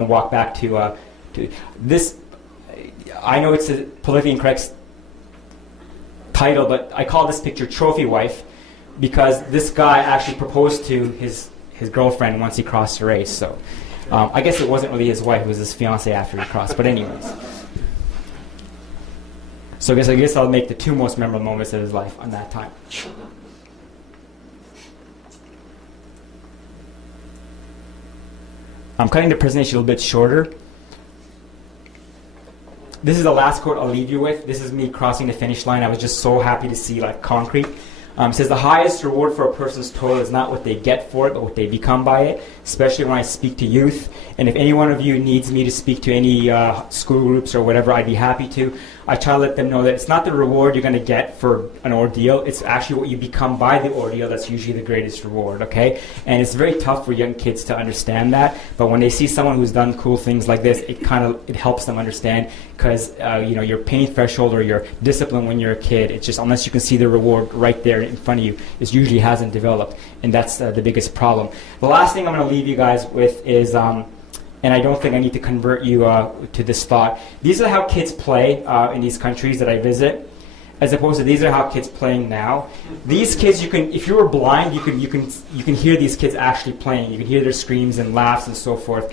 walk back to this. I know it's a politically incorrect title, but I call this picture Trophy Wife because this guy actually proposed to his girlfriend once he crossed the race. So I guess it wasn't really his wife, it was his fiance after he crossed. But anyways. So I guess I'll make the two most memorable moments of his life on that time. I'm cutting the presentation a little bit shorter. This is the last quote I'll leave you with. This is me crossing the finish line. I was just so happy to see concrete. It says, the highest reward for a person's toil is not what they get for it, but what they become by it, especially when I speak to youth. And if any one of you needs me to speak to any school groups or whatever, I'd be happy to. I try to let them know that it's not the reward you're going to get for an ordeal. It's actually what you become by the ordeal that's usually the greatest reward, okay? And it's very tough for young kids to understand that. But when they see someone who's done cool things like this, it helps them understand because your pain threshold or your discipline when you're a kid, it's just unless you can see the reward right there in front of you, it usually hasn't developed. And that's the biggest problem. The last thing I'm going to leave you guys with is... and I don't think I need to convert you to this thought. These are how kids play in these countries that I visit, as opposed to these are how kids playing now. These kids, if you were blind, you can hear these kids actually playing. You can hear their screams and laughs and so forth.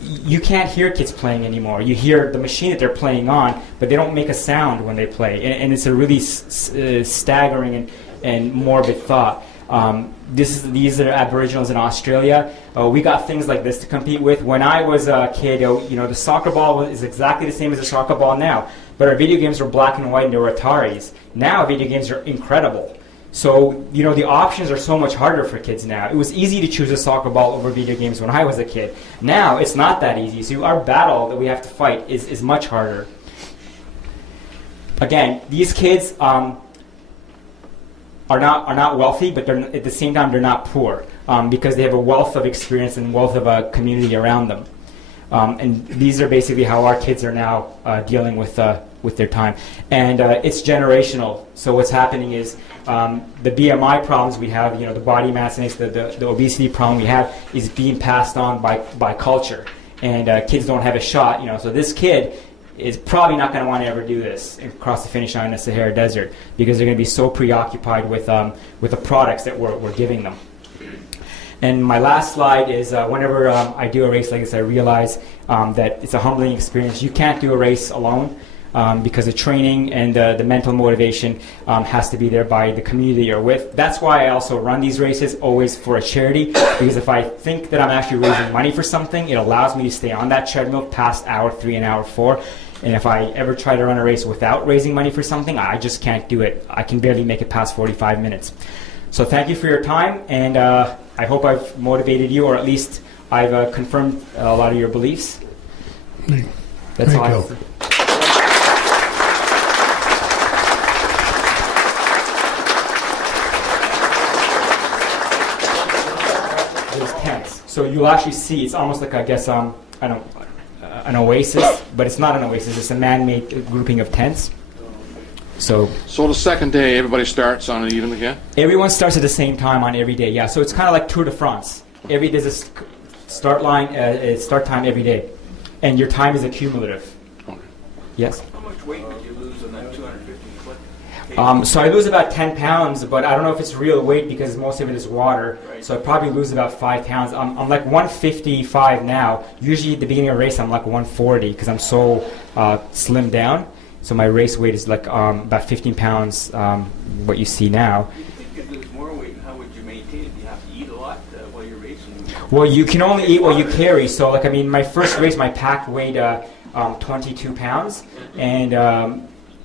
You can't hear kids playing anymore. You hear the machine that they're playing on, but they don't make a sound when they play. And it's a really staggering and morbid thought. These are Aboriginals in Australia. We got things like this to compete with. When I was a kid, the soccer ball is exactly the same as a soccer ball now. But our video games were black and white and they were Ataris. Now video games are incredible. So, the options are so much harder for kids now. It was easy to choose a soccer ball over video games when I was a kid. Now, it's not that easy. So our battle that we have to fight is much harder. Again, these kids... are not wealthy, but at the same time they're not poor because they have a wealth of experience and wealth of a community around them. And these are basically how our kids are now dealing with their time. And it's generational. So what's happening is the BMI problems we have, the body mass index, the obesity problem we have is being passed on by culture. And kids don't have a shot. So this kid is probably not going to want to ever do this and cross the finish line in the Sahara Desert because they're going to be so preoccupied with the products that we're giving them. And my last slide is whenever I do a race like this, I realize that it's a humbling experience. You can't do a race alone because the training and the mental motivation has to be there by the community you're with. That's why I also run these races always for a charity, because if I think that I'm actually raising money for something, it allows me to stay on that treadmill past hour 3 and hour 4. And if I ever try to run a race without raising money for something, I just can't do it. I can barely make it past 45 minutes. So thank you for your time, and I hope I've motivated you, or at least I've confirmed a lot of your beliefs. That's all I have. There's tents. So you'll actually see, it's almost like, I guess, an oasis, but it's not an oasis. It's a man-made grouping of tents. So the second day, everybody starts on an even again? Everyone starts at the same time on every day, yeah. So it's kind of like Tour de France. There's a start time every day. And your time is accumulative. Okay. Yes? How much weight did you lose on that 250 foot? So I lose about 10 pounds, but I don't know if it's real weight because most of it is water. Right. So I probably lose about 5 pounds. I'm like 155 now. Usually at the beginning of a race, I'm like 140 because I'm so slimmed down. So my race weight is like about 15 pounds, what you see now. If you could lose more weight, how would you maintain it? Do you have to eat a lot while you're racing? Well, you can only eat what you carry. So my first race, my pack weighed 22 pounds. And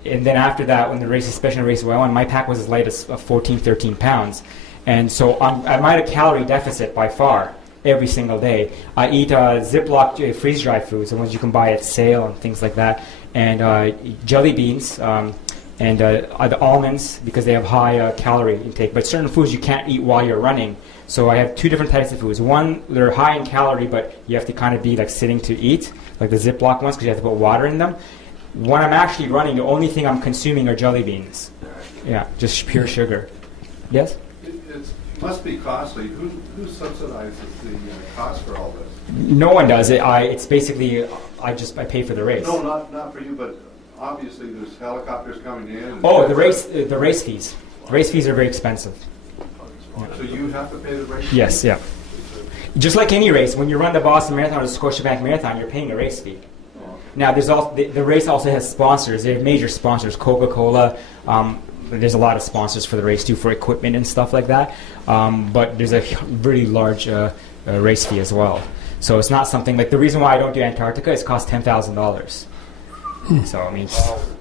then after that, when the race, especially the race I won, my pack was as light as 14, 13 pounds. And so I'm at a calorie deficit by far every single day. I eat Ziploc freeze-dried foods, the ones you can buy at sale and things like that, and jelly beans and the almonds because they have high calorie intake. But certain foods you can't eat while you're running. So I have 2 different types of foods. One, they're high in calorie, but you have to kind of be like sitting to eat, like the Ziploc ones because you have to put water in them. When I'm actually running, the only thing I'm consuming are jelly beans. Yeah, just pure sugar. Yes? Must be costly. Who subsidizes the cost for all this? No one does it. It's basically I pay for the race. No, not for you, but obviously there's helicopters coming in. And Oh, the race fees. The race fees are very expensive. So you have to pay the race? Yes, fee? yeah. Just like any race, when you run the Boston Marathon or the Scotiabank Marathon, you're paying a race fee. Now, there's also the race also has sponsors. They have major sponsors, Coca-Cola. There's a lot of sponsors for the race too, for equipment and stuff like that. But there's a really large race fee as well. So it's not something like the reason why I don't do Antarctica is it costs $10,000. So I mean,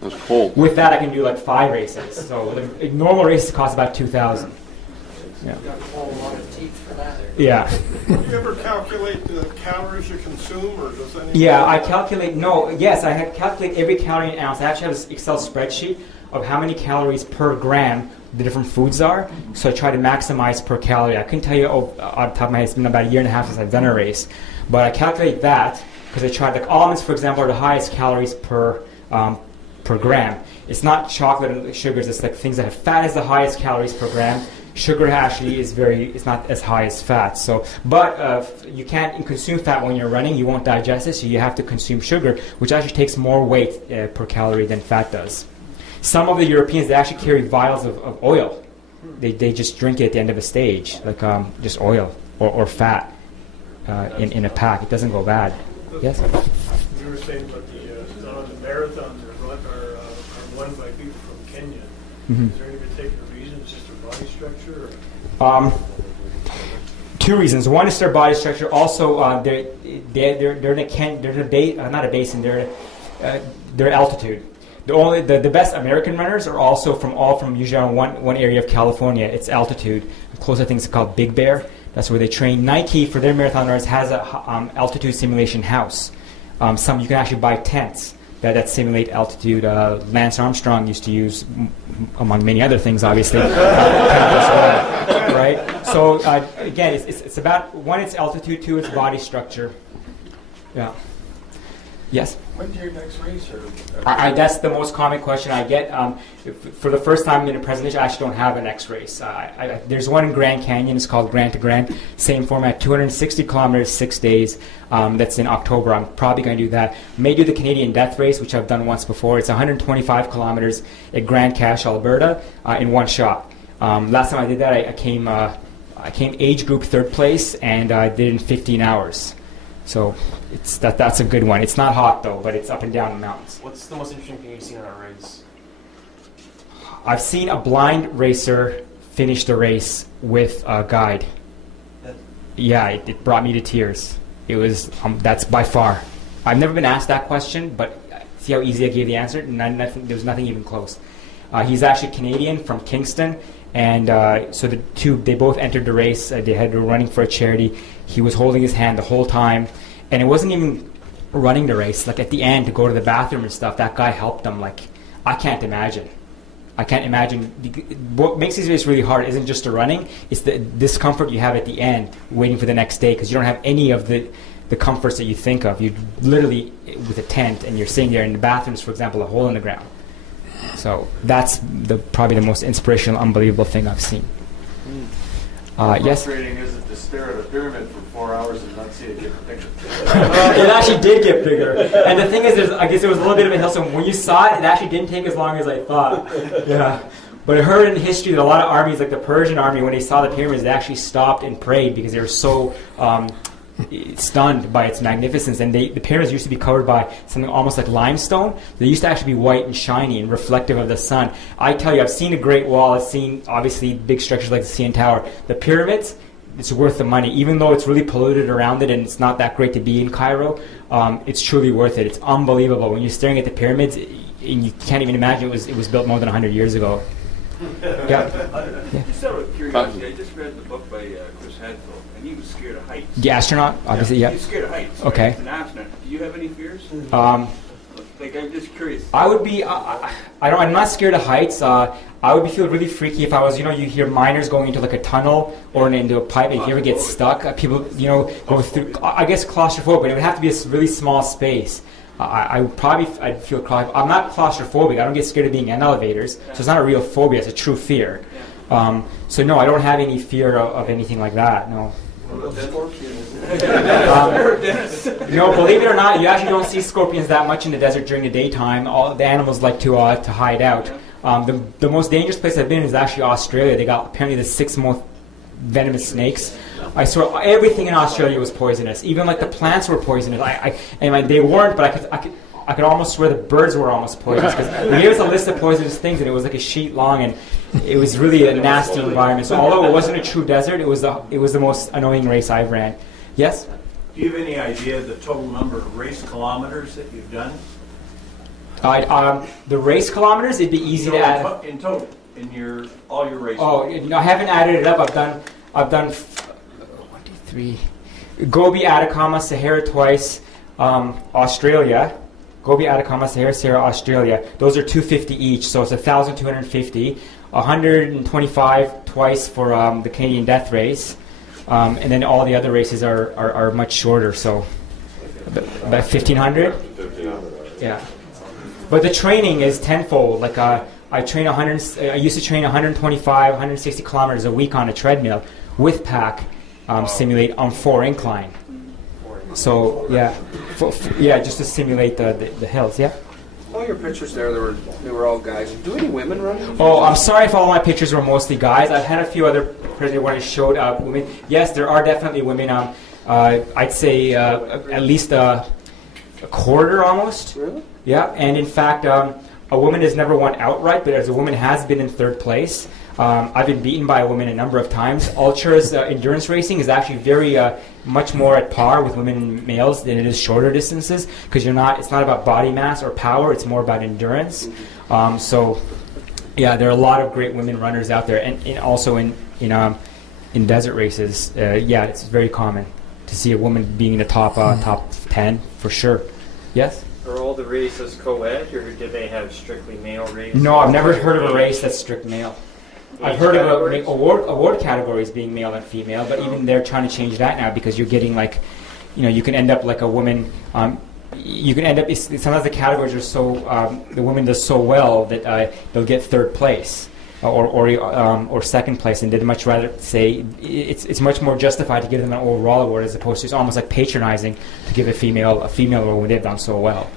That's cold. with that I can do like 5 races. So the normal races cost about $2,000. Yeah. Yeah. Do you ever calculate the calories you consume, or does anyone? Yeah, I calculate. No, yes, I calculate every calorie in an ounce. I actually have an Excel spreadsheet of how many calories per gram the different foods are. So I try to maximize per calorie. I couldn't tell you off the top of my head. It's been about a year and a half since I've done a race, but I calculate that because I tried. Like almonds, for example, are the highest calories per gram. It's not chocolate and sugars. It's like things that have fat is the highest calories per gram. Sugar actually it's not as high as fat. So, but you can't consume fat when you're running. You won't digest it, so you have to consume sugar, which actually takes more weight per calorie than fat does. Some of the Europeans, they actually carry vials of oil. They just drink it at the end of a stage, like just oil or fat in a pack. It doesn't go bad. Yes? You were saying about the marathons are won by people from Kenya. Mm-hmm. Is there any particular reason? It's just their body structure? Or? 2 reasons. One is their body structure. Also, they're not a basin. They're altitude. The best American runners are also from usually on one area of California. It's altitude. Close, I think it's called Big Bear. That's where they train. Nike for their marathon runners has a altitude simulation house. Some you can actually buy tents that simulate altitude. Lance Armstrong used to use, among many other things, obviously. Right. So again, it's about 1, it's altitude, 2, it's body structure. Yeah. Yes. When's your next race? Or that's the most common question I get. For the first time in a presentation, I actually don't have a next race. There's one in Grand Canyon. It's called Grand to Grand. Same format, 260 kilometers, 6 days. That's in October. I'm probably going to do that. May do the Canadian Death Race, which I've done once before. It's 125 kilometers at Grand Cache, Alberta, in one shot. Last time I did that, I came age group 3rd place, and I did it in 15 hours. So that's a good one. It's not hot though, but it's up and down the mountains. What's the most interesting thing you've seen in a race? I've seen a blind racer finish the race with a guide. Yeah, it brought me to tears. It was that's by far. I've never been asked that question, but see how easy I gave the answer? There was nothing even close. He's actually Canadian from Kingston, and so they both entered the race. They were running for a charity. He was holding his hand the whole time, and it wasn't even running the race. Like at the end, to go to the bathroom and stuff, that guy helped them. Like I can't imagine. What makes this race really hard isn't just the running; it's the discomfort you have at the end, waiting for the next day, because you don't have any of the comforts that you think of. You're literally with a tent, and you're sitting there in the bathrooms, for example, a hole in the ground. So that's probably the most inspirational, unbelievable thing I've seen. Yes? How frustrating is it to stare at a pyramid for 4 hours and not see it get bigger? It actually did get bigger. And the thing is, I guess it was a little bit of a hill, so when you saw it, it actually didn't take as long as I thought. Yeah. But I heard in history that a lot of armies, like the Persian army, when they saw the pyramids, they actually stopped and prayed because they were so stunned by its magnificence. And the pyramids used to be covered by something almost like limestone. They used to actually be white and shiny and reflective of the sun. I tell you, I've seen a Great Wall. I've seen, obviously, big structures like the CN Tower. The pyramids, it's worth the money. Even though it's really polluted around it and it's not that great to be in Cairo, it's truly worth it. It's unbelievable. When you're staring at the pyramids, and you can't even imagine it was built more than 100 years ago. Yeah. Just out of curiosity, I just read the book by Chris Hadfield, and he was scared of heights. The astronaut, obviously, yeah. He's scared of heights. Okay. Right? He's an astronaut. Do you have any fears? Like, I'm just curious. I would be. I'm not scared of heights. I would feel really freaky if I was. You hear miners going into like a tunnel or into a pipe, and if you ever get stuck, people, go through. I guess claustrophobic. It would have to be a really small space. I'd feel claustrophobic. I'm not claustrophobic. I don't get scared of being in elevators, so it's not a real phobia. It's a true fear. So no, I don't have any fear of anything like that. No. No, believe it or not, you actually don't see scorpions that much in the desert during the daytime. All the animals like to hide out. The most dangerous place I've been is actually Australia. They got apparently the 6 most venomous snakes. I saw everything in Australia was poisonous. Even like the plants were poisonous. They weren't, but I could almost swear the birds were almost poisonous, because they gave us a list of poisonous things, and it was like a sheet long, and it was really a nasty environment. So although it wasn't a true desert, it was the most annoying race I've ran. Yes? Do you have any idea of the total number of race kilometers that you've done? The race kilometers, it'd be easy to add. In total, in all your races. Oh, no, I haven't added it up. I've done 1, 2, 3. Gobi, Atacama, Sahara twice. Australia. Gobi, Atacama, Sahara, Australia. Those are 250 each, so it's 1,250. 125 twice for the Canadian Death Race, and then all the other races are much shorter. So about 1,500. Yeah, but the training is tenfold. Like I train 100. I used to train 125, 160 kilometers a week on a treadmill with pack, simulate on 4 incline. So yeah, just to simulate the hills. Yeah. All your pictures there, they were all guys. Do any women run? Oh, I'm sorry if all my pictures were mostly guys. I've had a few other pictures where I showed women. Yes, there are definitely women. I'd say at least a quarter almost. Really? Yeah, and in fact, a woman has never won outright, but as a woman has been in 3rd place. I've been beaten by a woman a number of times. Ultras endurance racing is actually very much more at par with women and males than it is shorter distances, because it's not about body mass or power, it's more about endurance. So yeah, there are a lot of great women runners out there, and also in desert races. Yeah, it's very common to see a woman being in the top 10 for sure. Yes? Are all the races co-ed, or do they have strictly male races? No, I've never heard of a race that's strict male. I've heard of award categories being male and female, but even they're trying to change that now, because you're getting you can end up like a woman. You can end up. Sometimes the categories are so the woman does so well that they'll get 3rd place or 2nd place, and they'd much rather say it's much more justified to give them an overall award, as opposed to it's almost like patronizing to give a female award when they've done so well.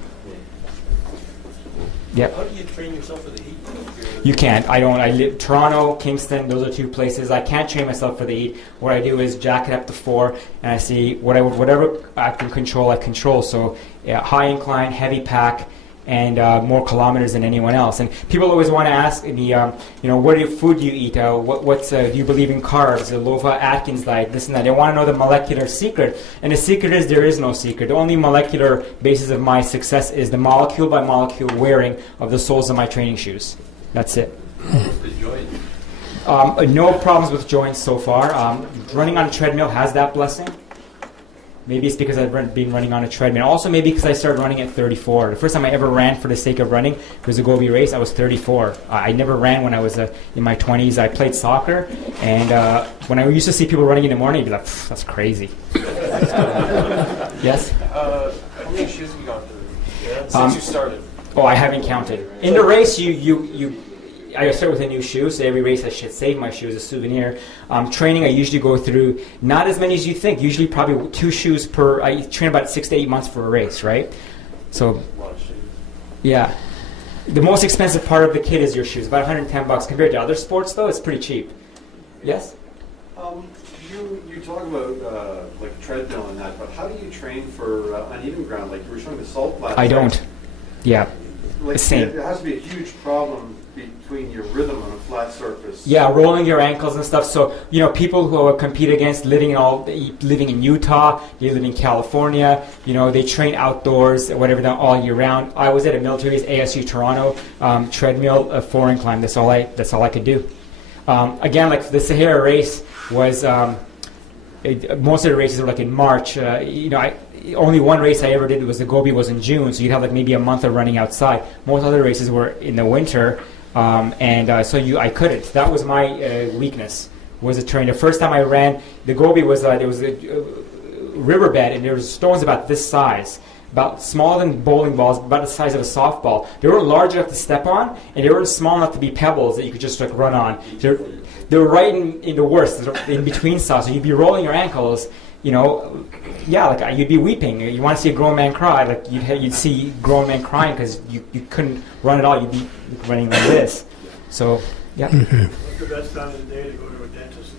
Yep. How do you train yourself for the heat? You can't. I don't. I live Toronto, Kingston. Those are 2 places. I can't train myself for the heat. What I do is jack it up to 4, and I see whatever I can control, I control. So yeah, high incline, heavy pack, and more kilometers than anyone else. And people always want to ask me, what food do you eat? Do you believe in carbs? The Lova Atkins diet, this and that. They want to know the molecular secret. And the secret is there is no secret. The only molecular basis of my success is the molecule by molecule wearing of the soles of my training shoes. That's it. No problems with joints so far. Running on a treadmill has that blessing. Maybe it's because I've been running on a treadmill. Also, maybe because I started running at 34. The first time I ever ran for the sake of running was a Gobi race. I was 34. I never ran when I was in my 20s. I played soccer, and when I used to see people running in the morning, I'd be like, that's crazy. Yes? How many shoes have you gone through since you started? Oh, I haven't counted. In the race, I start with a new shoe, so every race I should save my shoe as a souvenir. Training, I usually go through not as many as you think. Usually probably 2 shoes per. I train about 6 to 8 months for a race, right? So, yeah. The most expensive part of the kit is your shoes, about $110. Compared to other sports, though, it's pretty cheap. Yes? You talk about like treadmill and that, but how do you train for uneven ground? Like you were showing the salt flats. I don't. Yeah. Like, Same. there has to be a huge problem between your rhythm on a flat surface. Yeah, rolling your ankles and stuff. So, people who compete against living in Utah, they live in California, they train outdoors, whatever, all year round. I was at a military base, ASU Toronto, treadmill, 4 incline. That's all I could do. Again, like the Sahara race was, most of the races were like in March. Only one race I ever did was the Gobi was in June, so you'd have like maybe a month of running outside. Most other races were in the winter, so I couldn't. That was my weakness, was the terrain. The first time I ran, the Gobi was there was a riverbed, and there was stones about this size. about smaller than bowling balls, about the size of a softball. They weren't large enough to step on, and they weren't small enough to be pebbles that you could just like run on. They were right in the worst, in between stuff. So you'd be rolling your ankles, you know, yeah, like you'd be weeping. You want to see a grown man cry, like you'd see grown men crying because you couldn't run at all. You'd be running like this. So, yeah. What's the best time of the day to go to a dentist?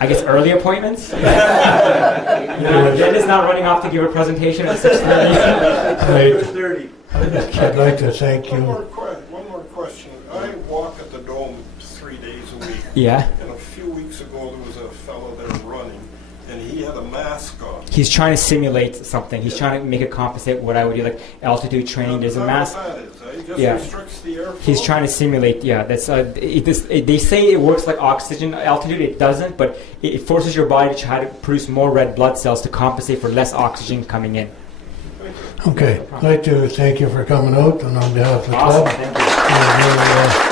I guess early appointments. Jen is not running off to give a presentation at 6:30. 6:30. I'd like to thank One you. more question. I walk at the Dome 3 days a week. Yeah. And a few weeks ago, there was a fellow there running, and he had a mask on. He's trying to simulate something. He's trying to make it compensate what I would do, like altitude training. There's a mask. What that is, eh? It just Yeah. restricts the airflow. He's trying to simulate. Yeah, that's. They say it works like oxygen altitude. It doesn't, but it forces your body to try to produce more red blood cells to compensate for less oxygen coming in. Okay, I'd like to thank you for coming out and on behalf of the Awesome. club. Thank you. And,